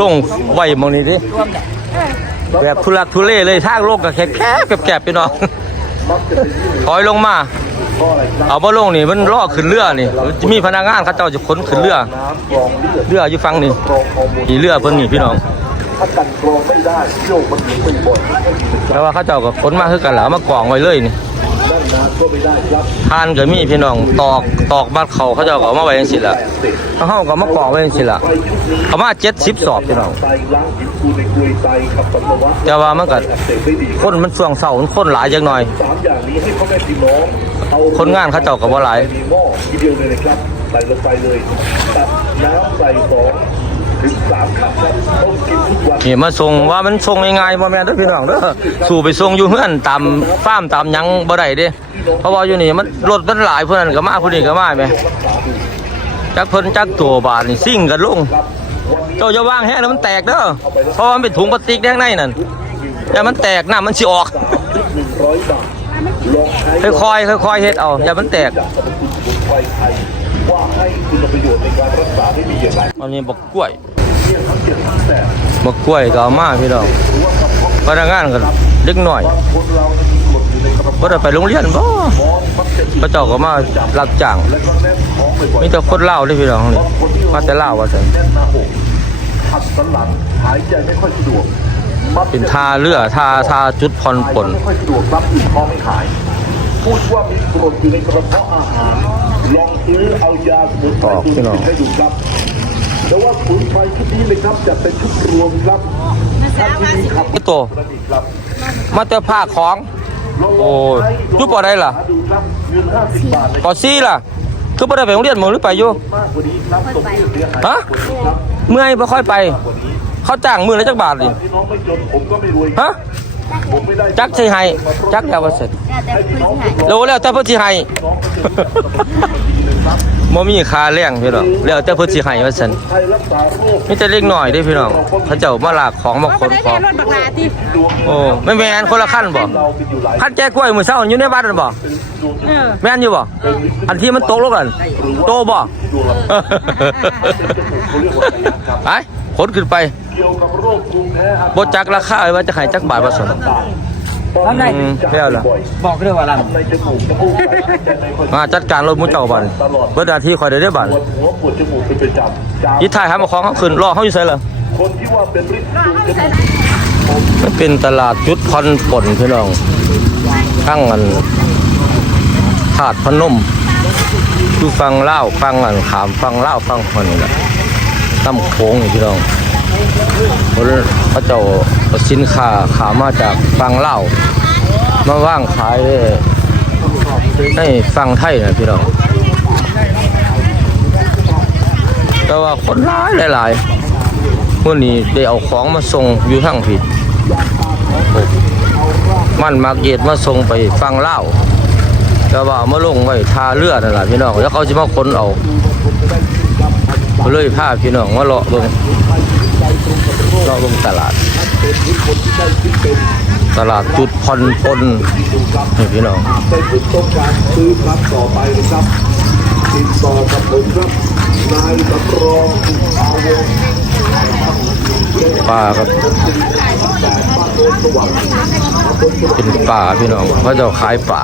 ลงไว้หมองนี้ดิแบบทุลักทุเลเลยทางลงก็แคบๆแคบๆพี่น้องถอยลงมา เอาบ่ลงนี่มันล่อขึ้นเรือนี่จะมีพนักงานเขาเจ้าจะขนขึ้นเรือ เรืออยู่ฝั่งนี่อีเรือเพิ่นนี่พี่น้องถ้ากันกรองไม่ได้โยกมันหนีไปบ่อยแต่ว่าเขาเจ้าก็ขนมาคือกันแล้วเอามากองไว้เลยนี่ ทานก็มีพี่น้องตอกตอกบัดเขาเขาจ้าก็เอามาไว้จังซี่ล่ะเขาเฮาก็มากองไว้จังซี่ล่ะเอามา70สอบพี่น้องแต่ว่ามันก็อัดคนมันช่วงเช้าคนหลายจักหน่อย คนงานเขาเจ้าก็บ่หลายใส่ลงไปเลยตักน้ำใส่สอง ถึงสามขับครับต้องกินทุกวันนี่มาส่งว่ามันส่งง่ายๆบ่แม่นเด้อพี่น้องเด้อสู่ไปส่งอยู่เฮือนตามฟาร์มตามหยังบ่ได้เด้เพราะว่าอยู่นี่มันรถมันหลายเพิ่นนก็มาผู้นี้ก็มาแหมจักเพิ่นจักตัวบาทนี่ซิ่งกันลงเจ้าอย่าวางแฮะแล้วมันแตกเด้อเพราะว่ามันเป็นถุงพลาสติกแดงในนั่นอย่ามันแตกน้ำมันสิออกหนึ่งร้อยบาทลองใช้ค่อยๆค่อยๆเฮ็ดเอาอย่ามันแตกจากสรรพคุณสมุนไพรไทยว่าให้คุณประโยชน์ในการรักษาได้ดีอย่างไรมันมีบักกล้วย เนี่ยทั้งเจ็ดทั้งแปดบักกล้วยก็เอามาพี่น้องพนักงานก็เด็กน้อยคนเราจะมีกรดอยู่ในกระเพาะบ่ได้ไปโรงเรียนบ่มองมักจะอิ่มพระเจ้าก็มารับจ้างแล้วก็แน่นท้องบ่อยมีแต่คนลาวเด้อพี่น้องนี่มาแต่ลาวว่าซั่นๆแน่นหน้าอกขัดสันหลังหายใจไม่ค่อยสะดวกมักจะเป็นทาเรือทาทาจุดผ่อนปลนไม่ค่อยสะดวกรับอิ่มท้องไม่หายพูดว่ามีกรดอยู่ในกระเพาะอาหารลองซื้อเอายาสมุนไพรตัวนี้ให้ดูครับ แต่ว่าสมุนไพรชุดนี้นะครับจะเป็นชุดรวมครับท่านที่มีขับไอ้โตประดิษฐ์ครับมาแต่ภาคของ โอ้ยอยู่บ่ได้ล่ะหาดูครับเงิน50บาทเลยปอซี่ล่ะ คือบ่ได้ไปโรงเรียนมึงหรือไปอยู่มากกว่านี้ครับตกที่เสียหายฮะกว่านี้ครับเมื่อยบ่ค่อยไป เขาจ้างมื้อละจักบาทนี่พี่น้องไม่จนผมก็ไม่รวยฮะผมไม่ได้จักสิให้จักแล้วว่าเสร็จให้พี่น้องทุกคนแล้วแล้วแต่เพิ่นสิให้ บ่มีค่าแรงพี่น้องแล้วแต่เพิ่นสิให้ว่าซั่นไทยรักษาโรคมีแต่เล็กน้อยเด้อพี่น้องเขาเจ้ามาลากของมาขนของรถบักลาที่โอ้ไม่แม่นคนละขั้นบ่เราเป็นอยู่หลายขั้นแก้กล้วยมื้อเช้าอยู่ในบ้านนั่นบ่เออแม่นอยู่บ่อันที่มันตกลงกันโตบ่ไปขนขึ้นไปเกี่ยวกับโรคภูมิแพ้อาบ่จักราคาเลยว่าจะให้จักบาทว่าซั่น ทำไงอืมแล้วล่ะบอกด้วยว่าลในจมูกจมูกใจไม่ค่อยมาจัดการรถหมุเจ้าบัดนี้เบิดหน้าที่ข่อยได้เด้อบัดปวดหัวปวดจมูกเป็นประจำจากยิดท้ายหามาของเขาขึ้นรอเขาอยู่ไสล่ะคนที่ว่าเป็นฤทธิ์ดูจมูกมันเป็นตลาดจุดพรปนพี่น้องทั้งอันถาดพนมอยู่ฟังเล่าวฟังอันขามฟังเล่าวฟังคนนี่แหละตั้มโค้งนี่พี่น้อง คนเขาเจ้าสินค้าขามาจากฟังเล่ามาว่างขายให้ฟังไทยนะพี่น้องแต่ว่าคนหลายหลายๆวันนี้ได้เอาของมาส่งอยู่ทั้งผิด มันมักเย็ดมาส่งไปฟังเล่าแต่ว่าเอามาลงไว้ทาเรือนั่นแหละพี่น้องแล้วเขาจะมาคนเอาเลยพาพี่น้องมาเลาะเบิ่ง เลาะเบิ่งตลาด ตลาดจุดพรปนนี่พี่น้องในคุณต้องการซื้อครั้งต่อไปนะครับติดต่อกับผมครับนายสำรองอาวงศ์ป่าครับ เป็นป่าพี่น้องเขาจะขายป่า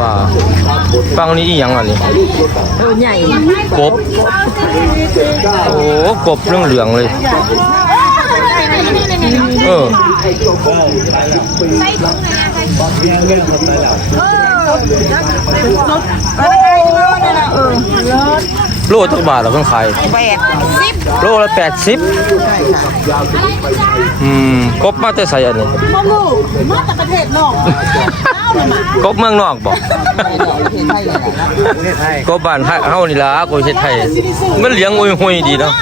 ป่าฟังนี้อีหยังอะนี่เออใหญ่กบโอ้กบเรื่องเหลืองๆเลยเออโอ้นี่นะ เออโลจักบาทเหรอเพิ่งขายแปดสิบโลละแปดสิบอืมกบมาแต่ใส่อันนี้มาลูกมาจากประเทศนอกเอาเลยมากบเมืองนอกบอกกบบ้านไทยเฮานี่ล่ะกบเฮ็ดไทยมันเลี้ยงอุยหุยดีเนาะ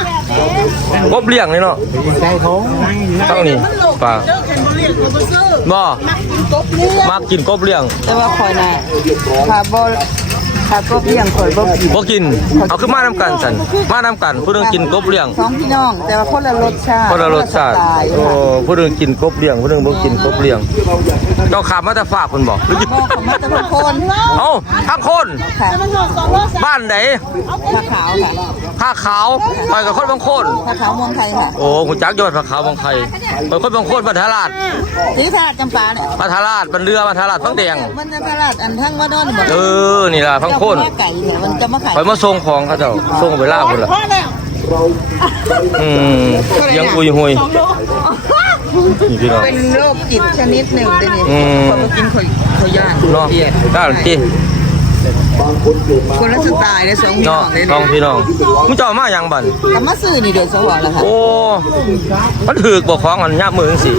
กบเลี้ยงนี่เนาะำใจท้องทั้งนี้ป่าเจ้าแคนบุรีกับเบอร์เซอร์บ่ตบเนื้อมักกินกบเลี้ยงแต่ว่าคอยน่ะถ้าบ่ถ ค่ะก็เลี้ยงข่อยบ่กินบ่กิน เอาขึ้นมานำกันสันมานำกันผู้หนึงกินกบเลี้ยงสองพี่น้อง แต่ว่าคนละรสชาติคนละรสชาติคนละสไตล์โอ้ผู้หนึงกินกบเลี้ยงผู้หนึงบ่กินกบเลี้ยงเจ้าขามาแต่ฝากเพิ่นบอกหรือบอกเขามาแต่ละคนเอ้าทั้งคนค่ะบ้านไหนผ้าขาวค่ะ ผ้าขาวไปกับคนบางคนผ้าขาวเมืองไทยค่ะ โอ้คุณจักยอดผ้าขาวบางไทยไปคนบางคนบันทาราชสีทาจำปาเนี่ยบันทาราชบันเรือบันทาราชพังแดงมันจะตลาดอันทั้งว่านอนหมดเออนี่ล่ะพังโคนเจ้าพ่อไก่เนี่ยมันจะมาขายไปมาส่งของเขาเจ้าส่งไปล่าพุ่นล่ะอืมยังอุยหุยนี่พี่น้องเป็นโรคจิตชนิดหนึ่งเลยนี่อืมคนมากินข่อยข่อยย่างเนาะได้ติ คนละสไตล์เลยสองพี่น้เนาะองเลยน้องพี่น้องมึงเจ้ามาหยังบัดกำมาซื้อนี่เดี๋ยวสว่างแล้วค่ะโอ้ มันถือกบ่ของอันยามมือจังซี่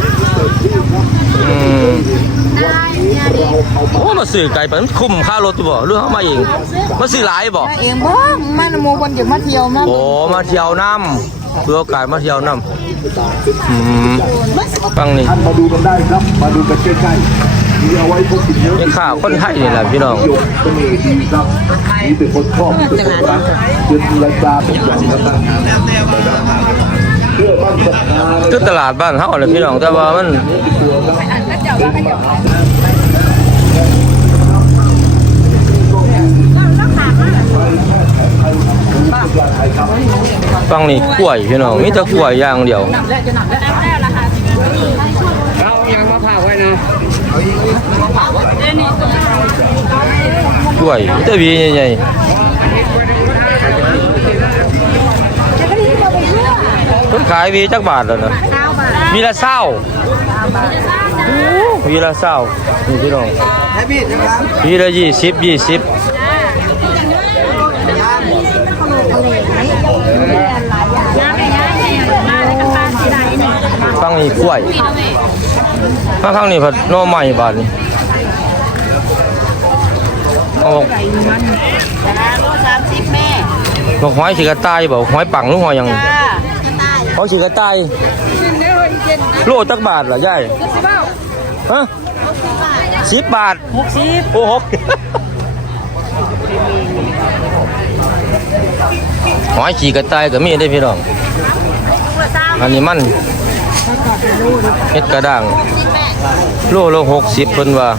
อืมโอ้มาซื้อไก่ไปมันคุ้มค่ารถอยู่บ่หรือเฮามาเองมาซื้อหลายบ่มาเองบ้างมันโมคนอยากมาเที่ยวมาโอ้มาเที่ยวน้ำเพื่อโอกาสมาเที่ยวน้ำอืมฟังนี่ท่านมาดูกันได้ครับมาดูกันใกล้ๆ มีเอาไว้พกติดเยอะนี่ข้าวคนไทยนี่แหละพี่น้องโยกเสน่ห์ดีครับมีเป็นคนชอบเป็นคนรักเป็นรายการเป็นอย่างนั้นเชื่อมั่นศรัทธาในคือตลาดบ้านเฮาแหละพี่น้องแต่ว่ามันตัวครับฟังนี่กล้วยพี่น้องมีแต่กล้วยอย่างเดียวเอายังมาผ่าไว้นะ กล้วยมีแต่หวีใหญ่ๆคนขายวีจักบาทแล้วนะวีละเศร้าวีละเศร้านี่พี่น้องวีละยี่สิบยี่สิบฟังนี่กล้วย มาฟังนี่ผัดหน่อใหม่บาทนี่เอาบอกโลสามสิบแม่บอกหอยสีกระต่ายบอกหอยปังหรือหอยหยังจ้าหอยสีกระต่ายโลจักบาทเหรอยายฮะสิบบาทหกสิบโอ้หกหอยขีกระต่ายก็มีได้อพี่น้อง อันนี้มันเฮ็ดกระด้าง โลละหกสิบเพิ่นว่า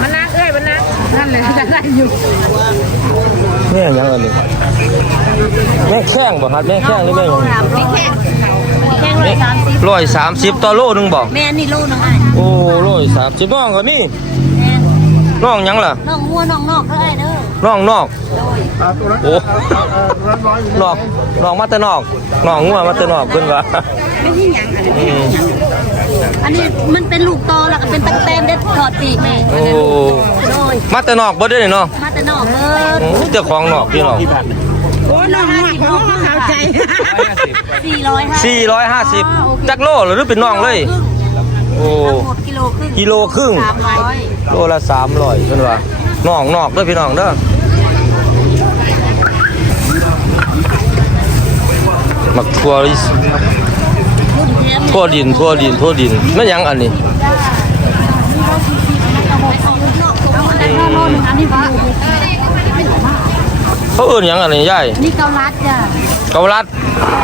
มันนักเอ้ยมันนักนั่นเลยได้อยู่แม่หยังอันนี้แม่แข้งบ่ครับแม่แข้งหรือแม่หยังไม่แค่ไม่แค่ร้อยสามสิบร้อยสามสิบต่อโลหนึงบ่แม่นี่โลนึงไอ้โอ้ร้อยสามสิบน้องก็มีแม่ น้องหยังล่ะน้องมัวน้องนอกก็ไอ้เด้อน้องนอกโอ้ นอกน้องมาแต่นอกน้องงัวมาแต่นอกเพิ่นว่า ไม่ใช่หยังอันอืนี้มอันนี้มันเป็นลูกตอแล้วก็เป็นตังแตนเด็ดถอดปีกแม่โอ้โดยมาแต่นอกบ่ได้นี่เนาะมาแต่นอกเออโอ้เจ้าของนอกพี่น้องโอ้น้องห้าสิบน้องเข้าใจ สี่ร้อยห้า450จักโลหรือเป็นน้องเลย โอ้ ทั้งหมดกิโลครึ่งกิโลครึ่ง สามร้อยโลละสามร้อยเพิ่นว่าน้องนอกเด้อพี่น้องเด้อมักทั่วลิสรุ่นเทียมทั่วดินทั่วดินทั่วดินแม่นหยังอันนี้อันนี้ว่าเขาเอิ้นหยังอันนี้ยายนี่เกาลัดจ้ะเกาลัด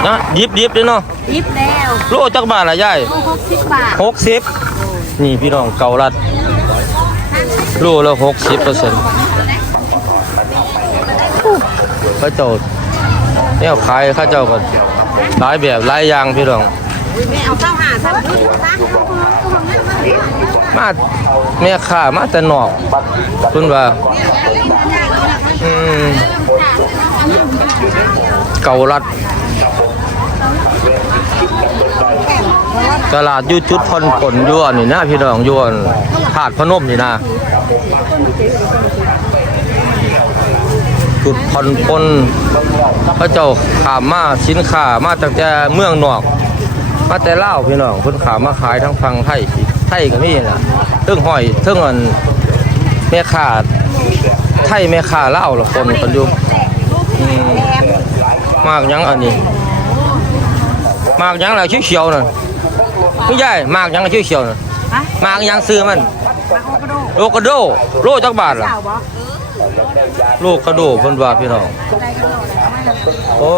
นะยิบยิบเด้อเนาะยิบแล้วโลจักบาทล่ะยายโลหกสิบบาทหกสิบนี่พี่น้องเกาลัดโลละหกสิบเปอร์เซ็นต์เขาเจ้าเนี่ยขายเขาเจ้าก็หลายแบบหลายอย่างพี่น้องแม่เอาข้าวหาซะมาแม่ค้ามาแต่นอกเพิ่นว่าอืม เกาลัด ตลาดยูจุดพอนผลยวนนี่นะพี่น้องยวนถาดพนมนี่นะจุดพอนปนพระเจ้าขามมาสินค้ามาตั้งแต่เมืองนอก มาแต่เล่าพี่น้องเพิ่นขามมาขายทั้งฟังไทยไทยก็มีน่ะเทิงหอยเทิงอันแม่ค้าไทยแม่ค้าเล่าละคนกันอยู่อื มมากหยังอันนี้มากหยังล่ะเขียวๆน่ะไม่ใช่มากหยังเขียวๆน่ะมากหยังซื้อมันโลกระโดโลจักบาทล่ะโลกระโดเพิ่นว่าพี่น้องโอ้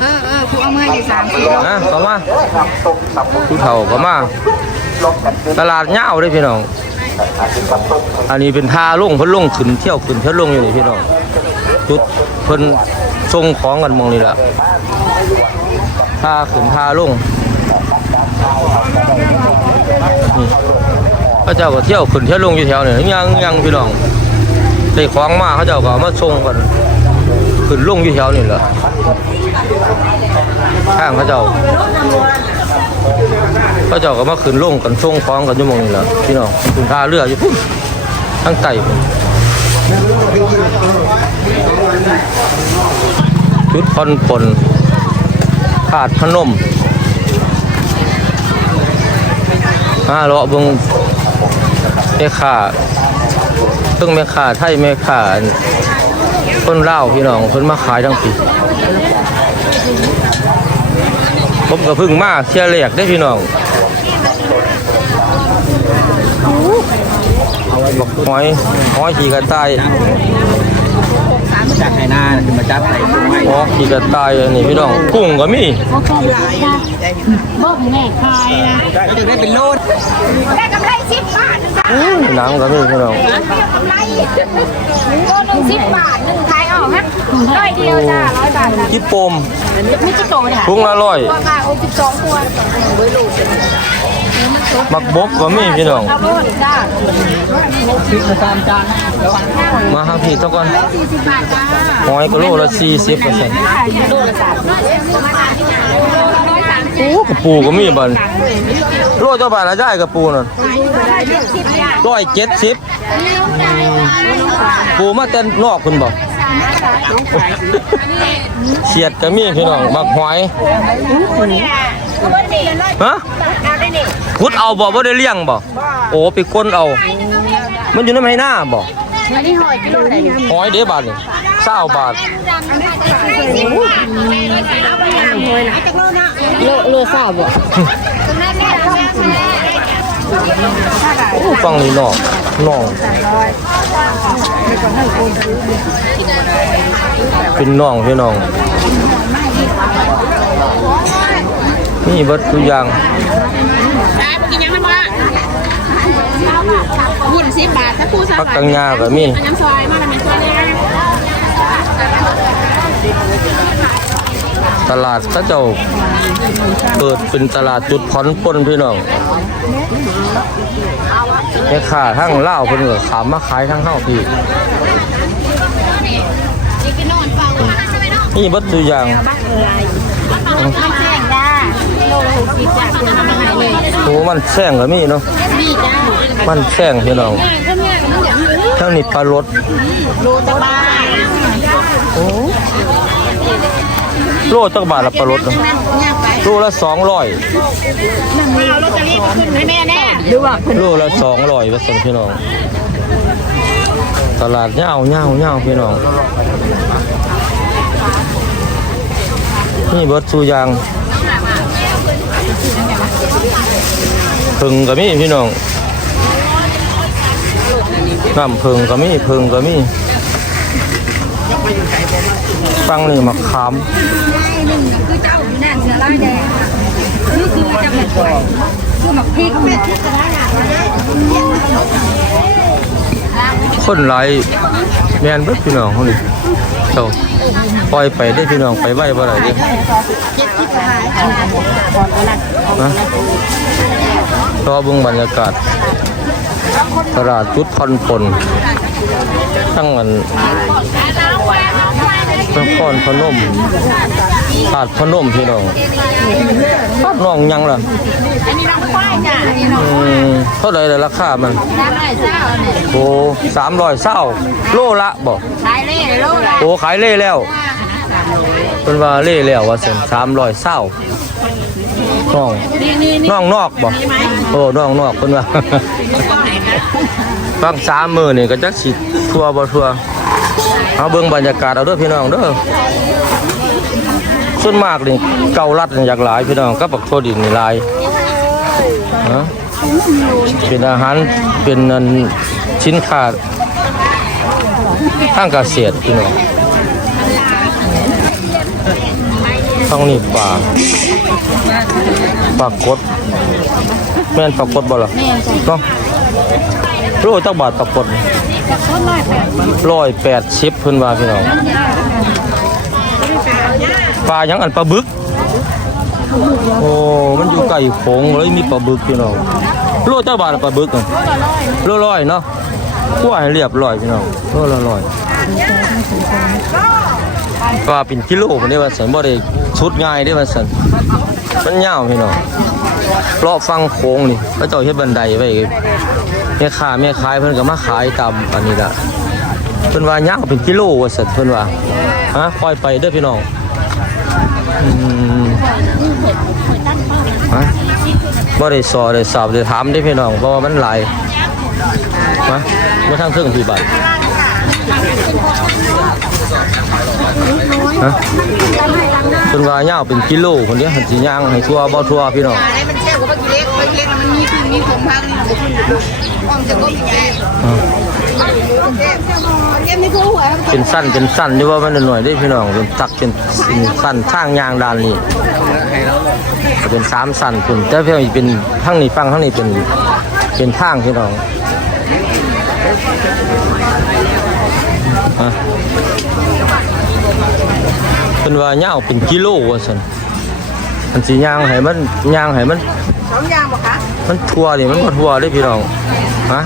เออเออครูเอามาให้สามสิบนะเข้ามาผู้เฒ่าก็มาตลาดยาวเด้พี่น้อง อันนี้เป็นท่าลงเพิ่นลงขึ้นเที่ยวขึ้นเที่ยวลงอยู่นี่พี่น้อง จุดเพิ่นส่งของกันมองนี่ละท่าขึ้นท่าลงนี่พระเจ้าก็เที่ยวขึ้นเที่ยวลงอยู่แถวเนี่ยยังยังพี่น้องได้ของมาเขาเจ้าก็มาส่งกันขึ้นลงอยู่แถวนี่แหละข้างเขาเจ้าเขาเจ้าก็มาขึ้นลงกันส่งของกันอยู่มองนี่แหละพี่น้องขึ้นท่าเรืออยู่พุ่นทั้งไต่ ชุดคอนปนขาดพนมมาเลาะบิ่งแม่าเพิ่งแม่าไทยแม่าอันคนเล่าพี่น้องเพิ่นมาขายทั้งปีผมก็เพิ่งมาเที่ยวแรกได้พี่น้องหอยหอยขี่กระต่าย จากไหหน้าคือมาจับใส่กุ้งให้หอยขี่กระต่ายอันนี้พี่น้องกุ้งก็มีบอกแม่ขายนะก็จะได้เป็นโลดได้กำไรสิบบาทจ้ะหนังก็มีพี่น้องกำไรโลนึงสิบบาทหนึ่งขายออกฮะร้อยเดียวจ้าร้อยบาทจ้ะกิ๊บโปมไม่จะโตเนี่ยถุงละร้อยราคาองค์สิบสองตัวมักบกก็มีพี่น้องเอาโลด จ้าพริกละสามจานมาหาพี่ตะกอนสี่สิบบาทจ้าหอยก็โลละ40เปอร์เซ็นต์โลละสามร้อยสามสิบโอ้กระปูก็มีบันโลเจ้าบาทละได้กระปูนั่นร้อยเจ็ดสิบปูมาเต้นนอกคุณบอกเฉียดก็มีพี่น้องมักหอยฮะ ได้นี่ขุดเอาบ่บ่ได้เลี้ยงบ่โอ้ไปก้นเอา มันอยู่ในไม้หน้าบ่อันนี้หอยกิโลไหนเนี่ยหอยเด้บาทนี่เศร้าบาทโลโลสาวบ่โอ้ฟังนี่นอกน้องเป็นน้องพี่น้องนี่เบิดตัวอย่าง ได้กินยังไงบ้างบุญสิบบาทถ้าคู่สามพักกังงาก็มีน้ำซอยมาแล้วมีซอยเลยตลาดเขาเจ้าเปิดเป็นตลาดจุดผ่อนปลนพี่น้องแม่ค้าทั้งเล่าวเพิ่นก็ขามมาขายทั้งเฮาพี่นี่กินนอนฟังนี่เบิดตัวอย่างน้ำแข็งจ้าโลละหกสิบจาคุ โอ้มันแซงก็มีเนาะนี่จ้ามันแซงพี่น้องทั้งนี้ปลารสโลจะบ้าโอ้โลจักบาทละปลารสเนาะโลละ200เอาลอตเตอรี่ขึ้นให้แม่แน่ดูว่าโลละ200ว่าซั่นพี่น้องตลาดยาวยาวยาวพี่น้องนี่เบิดตัวอย่างเพึงก็มีพี่น้องน้ำพึงก็มีพึงก็มีฟังนี่มะขามคือเจ้าอยู่นั่นเสือลายแดงนี่คือจะเป็นคือหมักพริกแม่ที่จะได้อะคนหลายแมนเบิดพี่น้องเฮานี่ เจ้าปล่อยไปได้พี่น้องไปไหวบ่ไรเด้นะรอเบึงบรรยากาศตลาดจุดคอนปนตั้งมันนครพนม หาดพนมพี่น้องหาดน้องยังล่ะอันนี้น้องควายจ้ะอันนี้น้องอืมเท่าไหร่ล่ะราคามันน้ำลายเจ้าเนี่ยโอ้สามร้อยเศร้าโลละบอกขายเล่โลละโอ้ขายเล่แล้วเป็นว่าเล่แล้วว่าเสนสามร้อยเศร้าน้องนี่นี่นี่น้องนอกบอกโอ้น้องนอกเป็นว่าฟังสามมือนี่ก็จักสิทัวบ่ทัวเอาเบิ่งบรรยากาศเอาเด้อพี่น้องเด้อ ส่วนมากนี่เกาลัดนี่อยากหลายพี่น้องก็ปักโทดินนี่หลายฮะเป็นอาหารเป็นอันสินค้าทางเกษตรพี่น้องต้องนี่ปลาปลากดแม่นปลากดบ่ล่ะแม่จ้ะเนาะโลจักบาทปลากดกับต้นร้อยแปดร้อยแปดสิบเพิ่นว่าพี่น้อง ปลายังอันปลาบึก โอ้ มันอยู่ไก่โขงเลยมีปลาบึกพี่น้องโลเจ้าบาทลปลาบึกอะโลร้อยเนาะขั้วให้เรียบร้อยพี่น้องโลละร้อยปลาเป็นกิโลมันได้ว่าสันบ่ได้ชุดง่ายได้ว่าสันมันยาวพี่น้องเลาะฟังโค้งนี่พระเจ้าเฮ็ดบันไดไว้แม่ค้าแม่ขายเพิ่นก็มาขายตามอันนี้ละเพิ่นว่ายาวเป็นกิโลว่าสันเพิ่นว่าฮะค่อยไปเด้อพี่น้อง ฮะบ่ได้สอได้สอบได้ถามได้พี่น้องเพราะว่ามันหลายฮะมาทางเครื่องพี่บัตรฮะเป็นว่าย่าวเป็นกิโลคนเดียวหันสีย่างให้ทั่วบ่ทั่วพี่น้อง ได้มันแค่ว่าเล็กเล็กแล้วมันมีคือมีผมพังอมจะก็มีแก่อ่าแก่ไม่คู่หัวเป็นสั้นเป็นสั้นที่ว่ามันหน่อยได้พี่น้องเป็นตักเป็นสั้นทางยางดานนี้เป็นสามสั้นคุณแต่เพียงอีกเป็นทั้งนี้ฟังทั้งนี้เป็นเป็นทางพี่น้องเป็นว่ายาเป็นกิโลว่าสันอันสียางให้มันยางให้มัน สองอย่างบ่คะมันทั่วนี่มันบ่ทั่วได้พี่น้องฮะ